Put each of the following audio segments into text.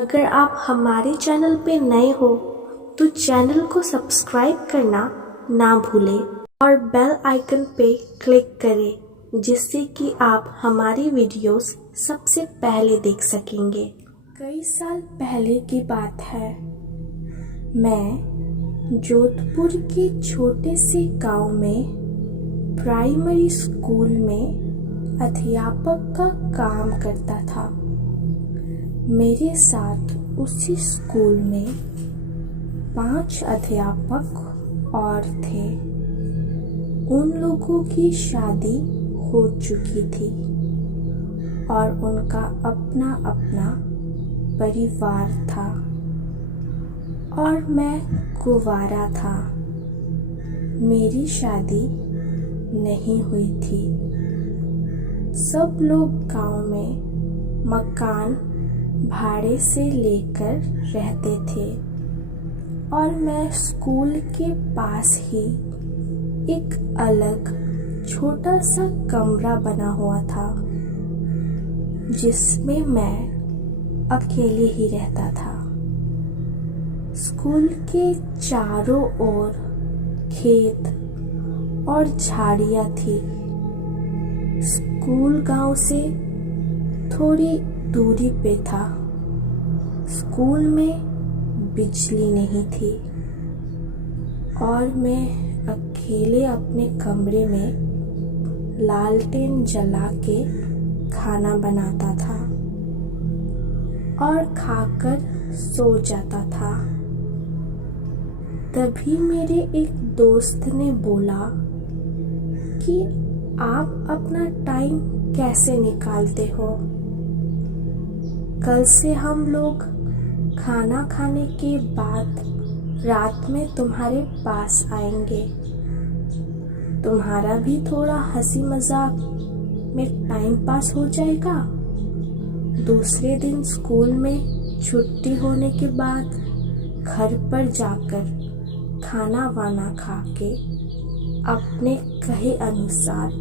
अगर आप हमारे चैनल पे नए हो तो चैनल को सब्सक्राइब करना ना भूलें और बेल आइकन पे क्लिक करें जिससे कि आप हमारी वीडियोस सबसे पहले देख सकेंगे। कई साल पहले की बात है, मैं जोधपुर के छोटे से गांव में प्राइमरी स्कूल में अध्यापक का काम करता था। मेरे साथ उसी स्कूल में 5 अध्यापक और थे। उन लोगों की शादी हो चुकी थी और उनका अपना अपना परिवार था और मैं कुंवारा था। मेरी शादी नहीं हुई थी। सब लोग गांव में मकान भाड़े से लेकर रहते थे और मैं स्कूल के पास ही एक अलग छोटा सा कमरा बना हुआ था जिसमें मैं अकेले ही रहता था। स्कूल के चारों ओर खेत और झाड़ियाँ थी। स्कूल गांव से थोड़ी दूरी पे था। स्कूल में बिजली नहीं थी और मैं अकेले अपने कमरे में लालटेन जला के खाना बनाता था और खाकर सो जाता था। तभी मेरे एक दोस्त ने बोला कि आप अपना टाइम कैसे निकालते हो? कल से हम लोग खाना खाने के बाद रात में तुम्हारे पास आएंगे। तुम्हारा भी थोड़ा हंसी मजाक में टाइम पास हो जाएगा। दूसरे दिन स्कूल में छुट्टी होने के बाद घर पर जाकर खाना वाना खा के अपने कहे अनुसार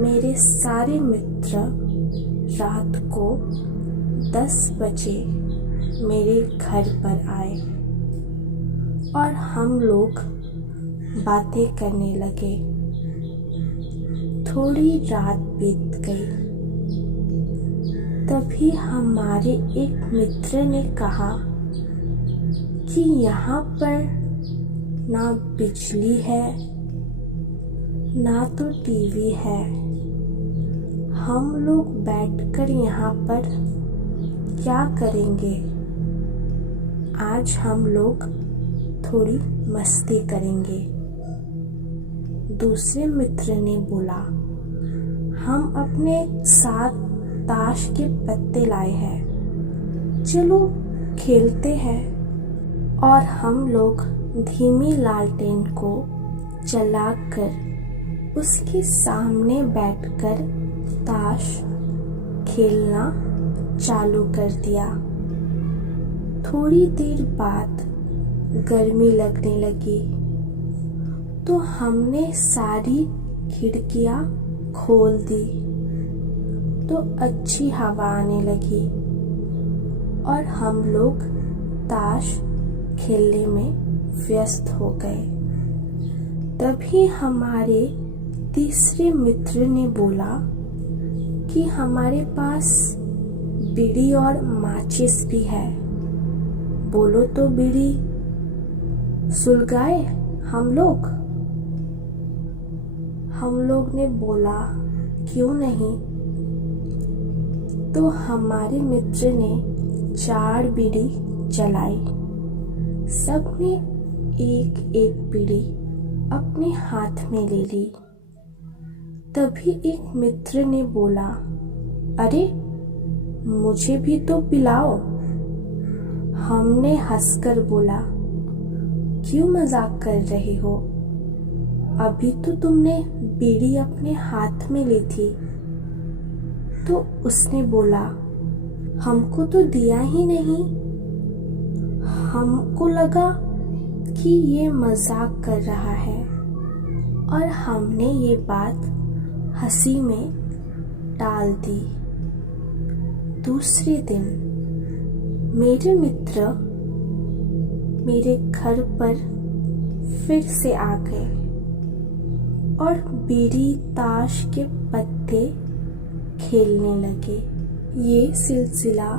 मेरे सारे मित्र रात को 10 बजे मेरे घर पर आए और हम लोग बातें करने लगे। थोड़ी रात बीत गई। तभी हमारे एक मित्र ने कहा कि यहाँ पर ना बिजली है ना तो टीवी है। हम लोग बैठकर यहाँ पर क्या करेंगे? आज हम लोग थोड़ी मस्ती करेंगे। दूसरे मित्र ने बोला, हम अपने साथ ताश के पत्ते लाए हैं, चलो खेलते हैं। और हम लोग धीमी लालटेन को जलाकर उसके सामने बैठकर ताश खेलना चालू कर दिया। थोड़ी देर बाद गर्मी लगने लगी तो हमने सारी खिड़कियां खोल दी तो अच्छी हवा आने लगी और हम लोग ताश खेलने में व्यस्त हो गए। तभी हमारे तीसरे मित्र ने बोला कि हमारे पास बीड़ी और माचिस भी है, बोलो तो बीड़ी सुलगाए हम लोग। हम लोग ने बोला क्यों नहीं। तो हमारे मित्र ने 4 बीड़ी जलाई। सबने एक एक बीड़ी अपने हाथ में ले ली। तभी एक मित्र ने बोला, अरे मुझे भी तो पिलाओ। हमने हंसकर बोला, क्यों मजाक कर रहे हो? अभी तो तुमने बीड़ी अपने हाथ में ली थी। तो उसने बोला, हमको तो दिया ही नहीं। हमको लगा कि ये मजाक कर रहा है और हमने ये बात हंसी में टाल दी। दूसरे दिन मेरे मित्र मेरे घर पर फिर से आ गए और बीड़ी ताश के पत्ते खेलने लगे। ये सिलसिला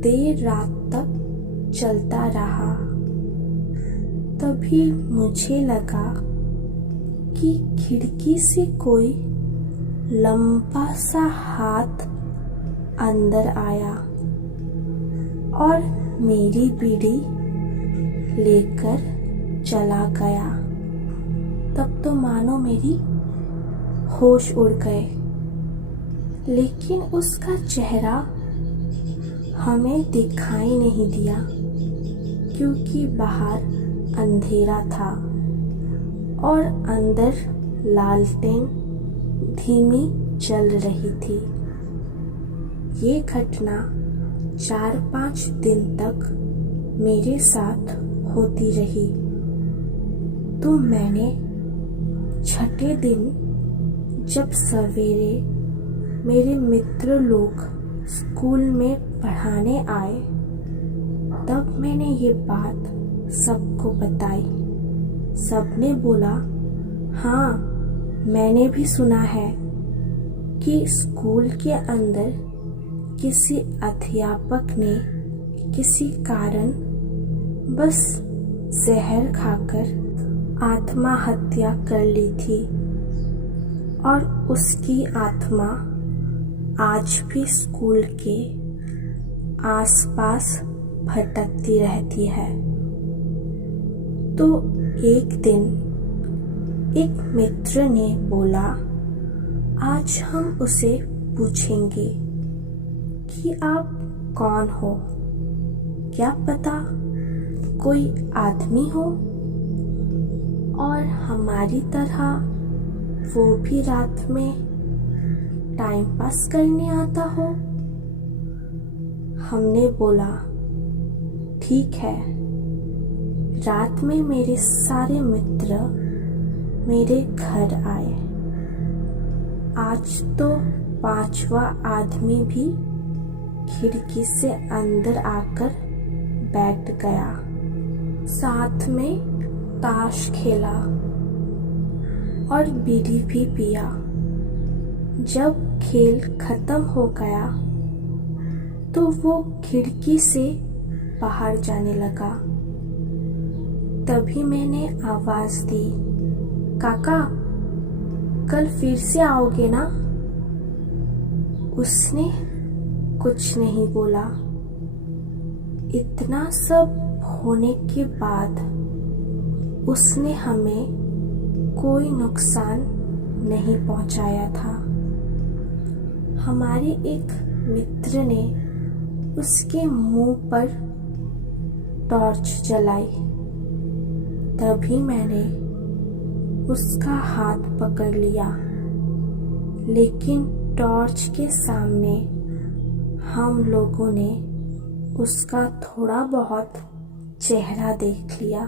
देर रात तक चलता रहा। तभी मुझे लगा कि खिड़की से कोई लंबा सा हाथ अंदर आया और मेरी बीड़ी लेकर चला गया। तब तो मानो मेरी होश उड़ गए, लेकिन उसका चेहरा हमें दिखाई नहीं दिया क्योंकि बाहर अंधेरा था और अंदर लालटेन धीमी जल रही थी। ये घटना 4-5 दिन तक मेरे साथ होती रही। तो मैंने छठे दिन जब सवेरे मेरे मित्र लोग स्कूल में पढ़ाने आए, तब मैंने ये बात सबको बताई। सबने बोला, हाँ, मैंने भी सुना है कि स्कूल के अंदर किसी अध्यापक ने किसी कारण बस जहर खाकर आत्महत्या कर ली थी और उसकी आत्मा आज भी स्कूल के आसपास भटकती रहती है। तो एक दिन एक मित्र ने बोला, आज हम उसे पूछेंगे कि आप कौन हो, क्या पता कोई आदमी हो और हमारी तरह वो भी रात में टाइम पास करने आता हो। हमने बोला, ठीक है। रात में मेरे सारे मित्र मेरे घर आए। आज तो 5वां आदमी भी खिड़की से अंदर आकर बैठ गया। साथ में ताश खेला और बीड़ी भी पिया। जब खेल खत्म हो गया तो वो खिड़की से बाहर जाने लगा। तभी मैंने आवाज दी, काका, कल फिर से आओगे ना? उसने कुछ नहीं बोला। इतना सब होने के बाद उसने हमें कोई नुकसान नहीं पहुंचाया था। हमारे एक मित्र ने उसके मुंह पर टॉर्च जलाई। तभी मैंने उसका हाथ पकड़ लिया, लेकिन टॉर्च के सामने हम लोगों ने उसका थोड़ा बहुत चेहरा देख लिया।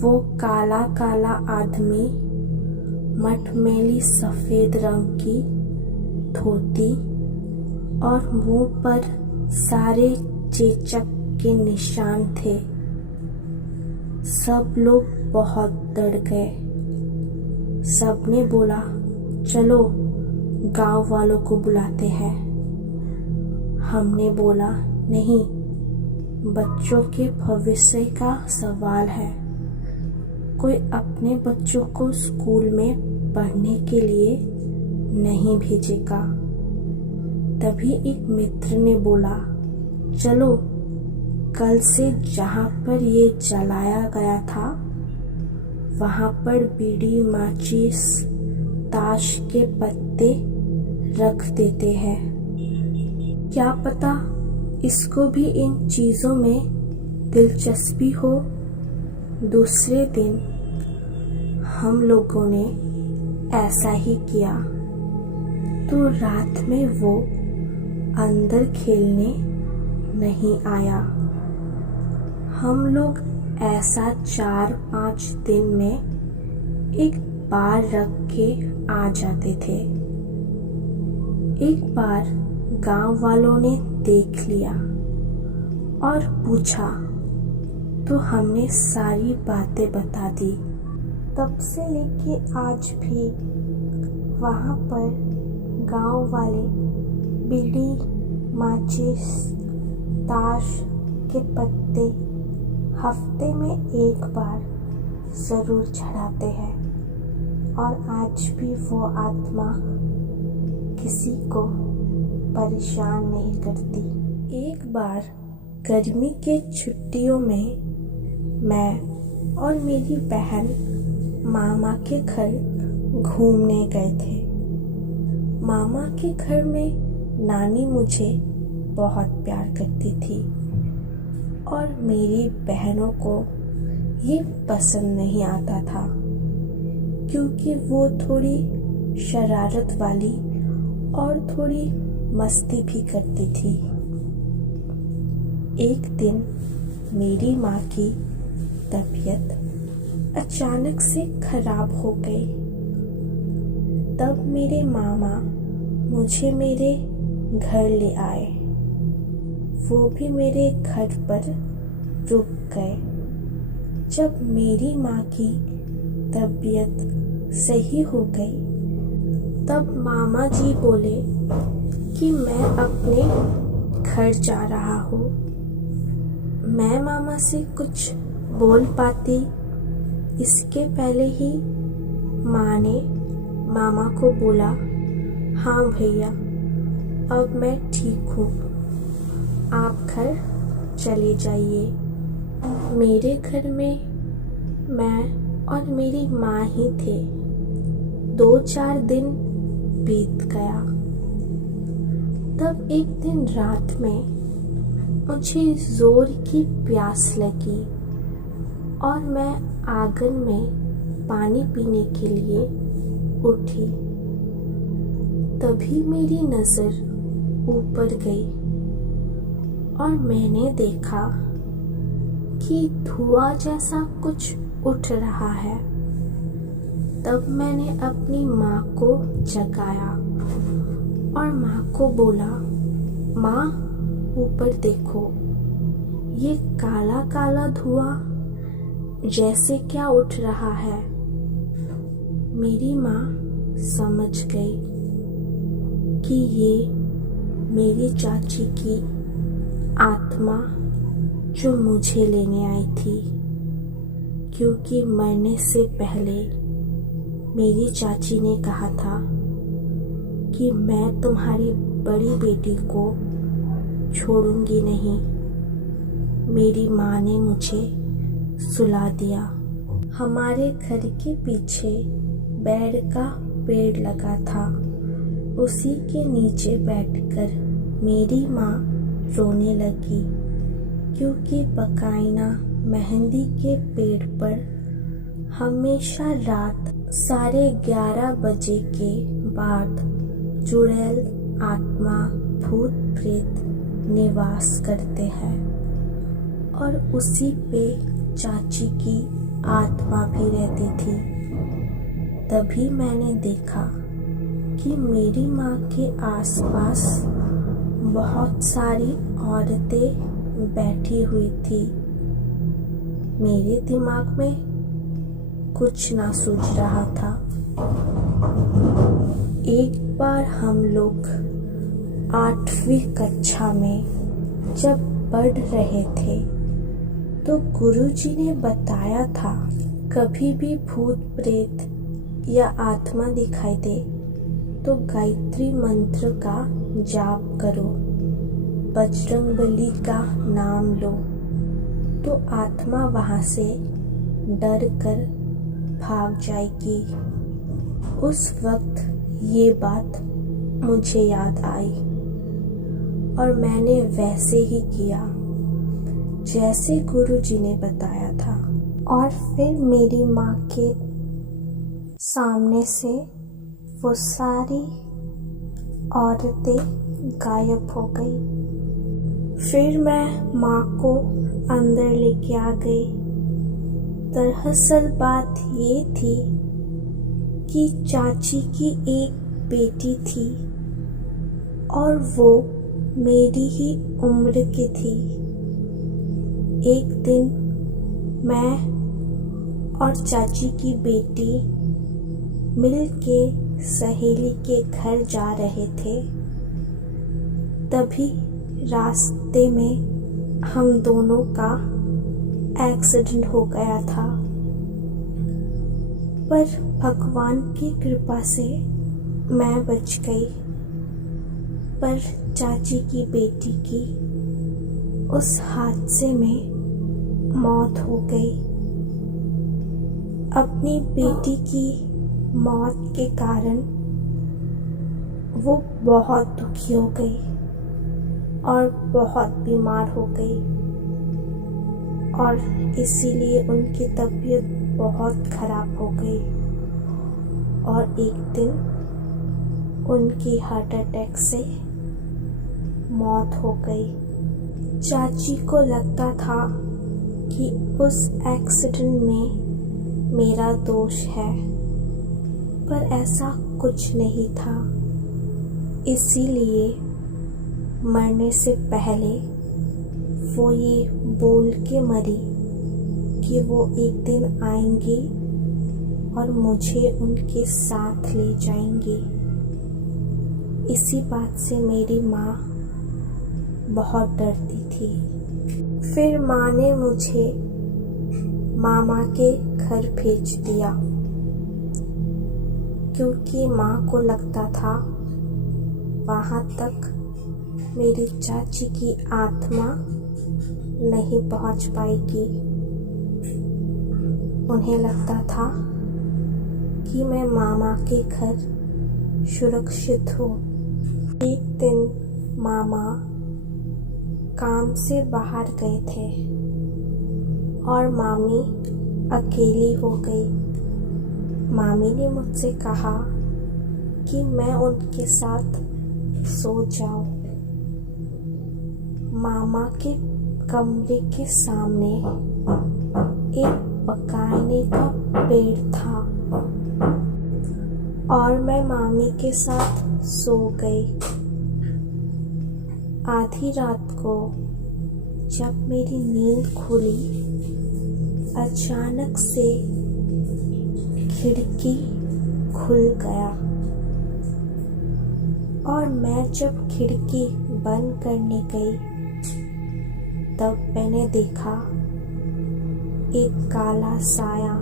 वो काला काला आदमी मटमैली सफेद रंग की धोती और मुंह पर सारे चेचक के निशान थे। सब लोग बहुत डर गए। सबने बोला, चलो गांव वालों को बुलाते हैं। हमने बोला, नहीं, बच्चों के भविष्य का सवाल है। कोई अपने बच्चों को स्कूल में पढ़ने के लिए नहीं भेजेगा। तभी एक मित्र ने बोला, चलो कल से जहाँ पर ये जलाया गया था वहाँ पर बीड़ी, माचिस, ताश के पत्ते रख देते हैं। क्या पता इसको भी इन चीज़ों में दिलचस्पी हो। दूसरे दिन हम लोगों ने ऐसा ही किया। तो रात में वो अंदर खेलने नहीं आया। हम लोग ऐसा 4-5 दिन में एक बार रख के आ जाते थे। एक बार गांव वालों ने देख लिया और पूछा तो हमने सारी बातें बता दी। तब से लेके आज भी वहाँ पर गांव वाले बीड़ी, माचिस, ताश के पत्ते हफ्ते में एक बार ज़रूर चढ़ाते हैं और आज भी वो आत्मा किसी को परेशान नहीं करती। एक बार गर्मी के छुट्टियों में मैं और मेरी बहन मामा के घर घूमने गए थे। मामा के घर में नानी मुझे बहुत प्यार करती थी और मेरी बहनों को ये पसंद नहीं आता था क्योंकि वो थोड़ी शरारत वाली और थोड़ी मस्ती भी करती थी। एक दिन मेरी माँ की तबीयत अचानक से खराब हो गई। तब मेरे मामा मुझे मेरे घर ले आए। वो भी मेरे घर पर रुक गए। जब मेरी माँ की तबीयत सही हो गई तब मामा जी बोले कि मैं अपने घर जा रहा हूँ। मैं मामा से कुछ बोल पाती इसके पहले ही माँ ने मामा को बोला, हाँ भैया अब मैं ठीक हूँ, आप घर चले जाइए। मेरे घर में मैं और मेरी माँ ही थे। 2-4 दिन बीत गया। तब एक दिन रात में मुझे जोर की प्यास लगी और मैं आंगन में पानी पीने के लिए उठी। तभी मेरी नज़र ऊपर गई और मैंने देखा कि धुआं जैसा कुछ उठ रहा है। तब मैंने अपनी माँ को जगाया और माँ को बोला, माँ ऊपर देखो, ये काला काला धुआं जैसे क्या उठ रहा है। मेरी माँ समझ गई कि ये मेरी चाची की आत्मा जो मुझे लेने आई थी, क्योंकि मरने से पहले मेरी चाची ने कहा था कि मैं तुम्हारी बड़ी बेटी को छोड़ूंगी नहीं। मेरी माँ ने मुझे सुला दिया। हमारे घर के पीछे बेर का पेड़ लगा था। उसी के नीचे बैठकर मेरी माँ रोने लगी क्योंकि बकाइना मेहंदी के पेड़ पर हमेशा रात 11:30 बजे के बाद चुड़ैल आत्मा भूत प्रेत निवास करते हैं और उसी पे चाची की आत्मा भी रहती थी। तभी मैंने देखा कि मेरी माँ के आसपास बहुत सारी औरतें बैठी हुई थी। मेरे दिमाग में कुछ ना सूझ रहा था। एक बार हम लोग 8वीं कक्षा में जब पढ़ रहे थे तो गुरुजी ने बताया था, कभी भी भूत प्रेत या आत्मा दिखाई दे तो गायत्री मंत्र का जाप करो, बजरंगबली का नाम लो तो आत्मा वहाँ से डर कर भाग जाएगी। उस वक्त ये बात मुझे याद आई और मैंने वैसे ही किया जैसे गुरुजी ने बताया था। और फिर मेरी माँ के सामने से वो सारी औरतें गायब हो गई। फिर मैं माँ को अंदर लेके आ गई। दरअसल बात ये थी कि चाची की एक बेटी थी और वो मेरी ही उम्र की थी। एक दिन मैं और चाची की बेटी मिल के सहेली के घर जा रहे थे। तभी रास्ते में हम दोनों का एक्सीडेंट हो गया था, पर भगवान की कृपा से मैं बच गई। पर चाची की बेटी की उस हादसे में मौत हो गई। अपनी बेटी की मौत के कारण वो बहुत दुखी हो गई और बहुत बीमार हो गई, और इसीलिए उनकी तबीयत बहुत खराब हो गई और एक दिन उनकी हार्ट अटैक से मौत हो गई। चाची को लगता था कि उस एक्सीडेंट में मेरा दोष है, पर ऐसा कुछ नहीं था। इसीलिए मरने से पहले वो ये बोल के मरी कि वो एक दिन आएंगे और मुझे उनके साथ ले जाएंगे। इसी बात से मेरी माँ बहुत डरती थी। फिर माँ ने मुझे मामा के घर भेज दिया, क्योंकि माँ को लगता था वहाँ तक मेरी चाची की आत्मा नहीं पहुँच पाएगी। उन्हें लगता था कि मैं मामा के घर सुरक्षित हूँ। एक दिन मामा काम से बाहर गए थे और मामी अकेली हो गई। मामी ने मुझसे कहा कि मैं उनके साथ सो जाऊं। मामा के कमरे के सामने एक बकाने का पेड़ था और मैं मामी के साथ सो गई। आधी रात को जब मेरी नींद खुली, अचानक से खिड़की खुल गया और मैं जब खिड़की बंद करने गई तब मैंने देखा एक काला साया।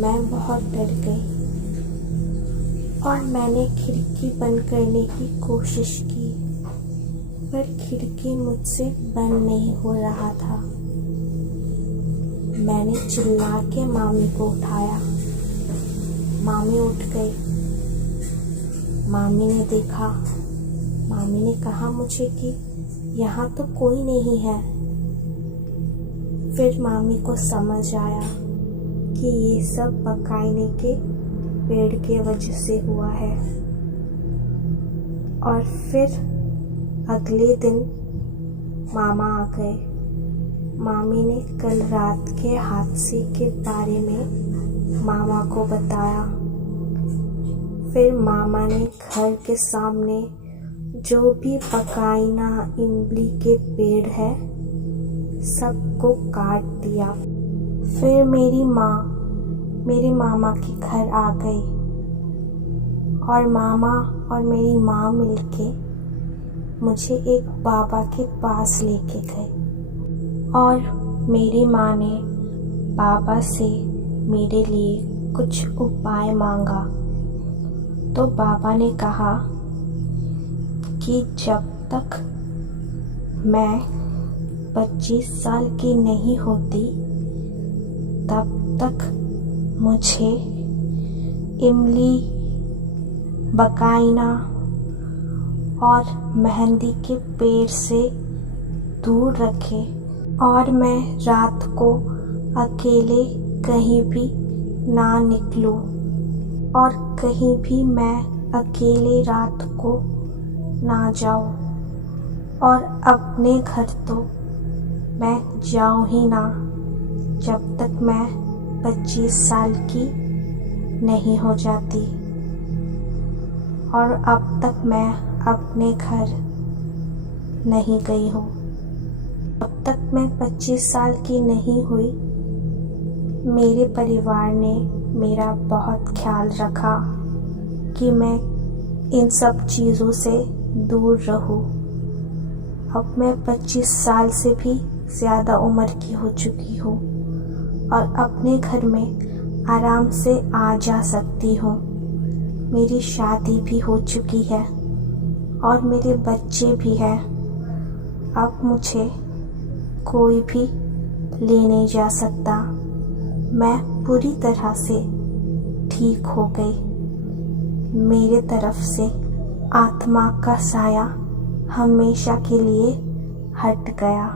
मैं बहुत डर गई और मैंने खिड़की बंद करने की कोशिश की, पर खिड़की मुझसे बंद नहीं हो रहा था। मैंने चिल्ला के मामी को उठाया। मामी उठ गई। मामी ने देखा। मामी ने कहा मुझे कि यहाँ तो कोई नहीं है। फिर मामी को समझ आया कि ये सब बकाइने के पेड़ के वजह से हुआ है। और फिर अगले दिन मामा आ गए। मामी ने कल रात के हादसे के बारे में मामा को बताया। फिर मामा ने घर के सामने जो भी बकाइना इमली के पेड़ है सबको काट दिया। फिर मेरी माँ मेरे मामा के घर आ गई और मामा और मेरी माँ मिलके मुझे एक बाबा के पास लेके गए और मेरी माँ ने बाबा से मेरे लिए कुछ उपाय मांगा। तो बाबा ने कहा कि जब तक मैं 25 साल की नहीं होती तब तक मुझे इमली, बकाइना और मेहंदी के पेड़ से दूर रखे और मैं रात को अकेले कहीं भी ना निकलूं और कहीं भी मैं अकेले रात को ना जाऊं और अपने घर तो मैं जाऊं ही ना जब तक मैं 25 साल की नहीं हो जाती। और अब तक मैं अपने घर नहीं गई हूँ। जब तक मैं 25 साल की नहीं हुई, मेरे परिवार ने मेरा बहुत ख्याल रखा कि मैं इन सब चीज़ों से दूर रहूं। अब मैं 25 साल से भी ज़्यादा उम्र की हो चुकी हूँ और अपने घर में आराम से आ जा सकती हूँ। मेरी शादी भी हो चुकी है और मेरे बच्चे भी हैं। अब मुझे कोई भी ले नहीं जा सकता। मैं पूरी तरह से ठीक हो गई। मेरे तरफ से आत्मा का साया हमेशा के लिए हट गया।